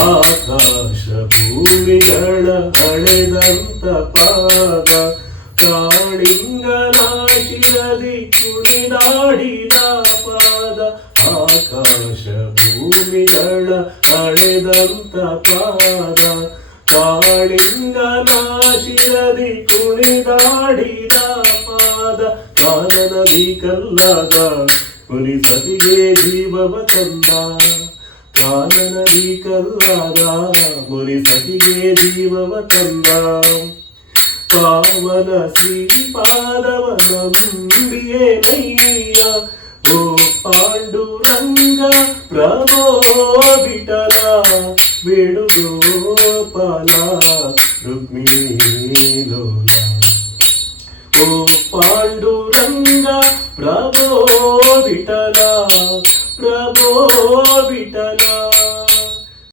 ಆಕಾಶ ಭೂಮಿಗಳ ಹಳೆದಂತ ಪಾದ ಕಾಳಿಂಗನಾಶಿರದಿ ಕುಣಿದಾಡಿದ ಪಾದ ಆಕಾಶ ಭೂಮಿಗಳ ಹಳೆದಂತ ಪಾದ ಕಾಳಿಂಗನಾಶಿರದಿ ಕುಣಿದಾಡಿದ ಪಾದ ಕಾನನದಿ ಕಲ್ಲಾದ ಮುನಿ ಸತಿಗೆ ಜೀವವ ತಂದ ಕಾನನದಿ ಕಲ್ಲಾದ ಮುನಿ ಸತಿಗೆ ಜೀವವ ತಂದ ಪಾವನ ಶ್ರೀಪಾದವ ನಂಬಿಯೇ ನಯ್ಯ ಓ ಪಾಂಡುರಂಗ ಪ್ರಭೋ ವಿಠಲ ವೇಣುಗೋಪಾಲ ರುಕ್ಮಿಣೀಲೋಲ ಓ ಪಾಂಡುರಂಗ ಪ್ರಭೋ ವಿಠಲ ಪ್ರಭೋ ವಿಠಲ